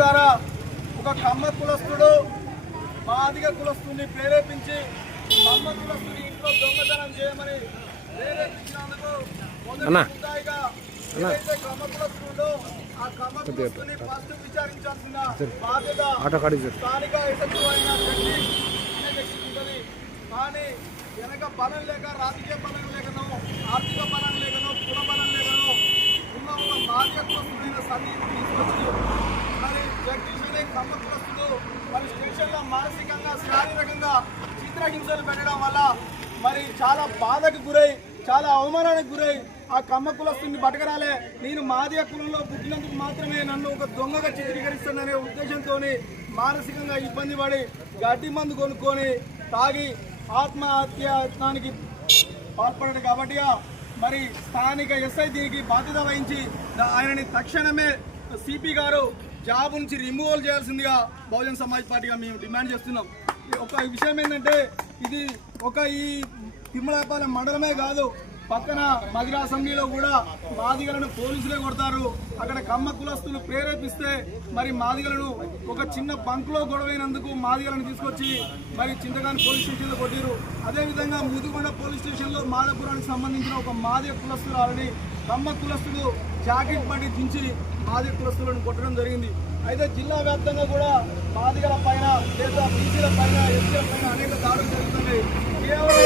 ద్వారా ఒక కమ్మ కులస్తుడు మాదిగ కులస్తుని ప్రేరేపించి కమ్మ కులస్తుని ఇంట్లో దొంగతనం చేయమని ప్రేరేపించినందుకు ముద్దాయిగా ఏదైతే కమ్మ కులస్తుడో ఆ కమ్మ కులస్తుని ఫస్ట్ విచారించాల్సిన బాధ్యత స్థానిక ఎస్ఎస్ఓ అయిన జగదీష్ ఉంటుంది. కానీ వెనక బలం లేక, రాజకీయ బలం లేకనో, ఆర్థిక బలం లేకనో, కుల బలం లేకనో ఉన్న ఒక మాదిగ కులస్తుడైన సందీప్ తీసుకొచ్చి మరి జగదీష్ అనే కమ్మ కులస్తుడు మరి స్టేషన్లో మానసికంగా, శారీరకంగా చిత్రహింసలు పెట్టడం వల్ల మరి చాలా బాధకు గురై, చాలా అవమానానికి గురై ఆ కమ్మ కులస్తుని బతకరాలే, నేను మాదిగ కులంలో పుట్టినందుకు మాత్రమే నన్ను ఒక దొంగగా చిత్రీకరిస్తాననే ఉద్దేశంతో మానసికంగా ఇబ్బంది పడి గడ్డి మందు కొనుక్కొని తాగి ఆత్మహత్యానికి పాల్పడ్డాడు. కాబట్టి మరి స్థానిక ఎస్ఐ దీనికి బాధ్యత వహించి ఆయనని తక్షణమే సిపి గారు జాబ్ నుంచి రిమూవల్ చేయాల్సిందిగా బహుజన్ సమాజ్ పార్టీగా మేము డిమాండ్ చేస్తున్నాం. ఒక విషయం ఏంటంటే ఇది ఈ తిమ్మలాపాలెం మండలమే కాదు, పక్కన మదిర అసెంబ్లీలో కూడా మాదిగలను పోలీసులే కొడతారు. అక్కడ కమ్మ కులస్తులు ప్రేరేపిస్తే మరి మాదిగలను ఒక చిన్న బంక్లో గొడవైనందుకు మాదిగలను తీసుకొచ్చి మరి చింతగాని పోలీస్ స్టేషన్లో కొట్టారు. అదేవిధంగా ముదిగొండ పోలీస్ స్టేషన్లో మాదపురానికి సంబంధించిన ఒక మాదిగ కులస్తురాలని కమ్మ కులస్తుడు జాకెట్ బండి దించి మాదిగ కులస్తులను కొట్టడం జరిగింది. అయితే జిల్లా వ్యాప్తంగా కూడా మాదిగల పైన లేదా బీసీల పైన, ఎస్సీల పైన అనేక దాడులు జరుగుతున్నాయి. కేవలం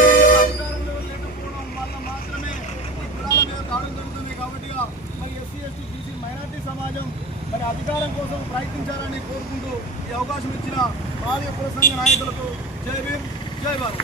అధికారంలో లేకపోవడం వల్ల మాత్రమే ఈ కులాల మీద దాడులు జరుగుతుంది. కాబట్టి మరి ఎస్సీ, ఎస్టీ, బీసీ, మైనార్టీ సమాజం మరి అధికారం కోసం ప్రయత్నించాలని కోరుకుంటూ ఈ అవకాశం ఇచ్చిన మాదిగ కుల సంఘ నాయకులకు జై భీమ్, జై భారత్.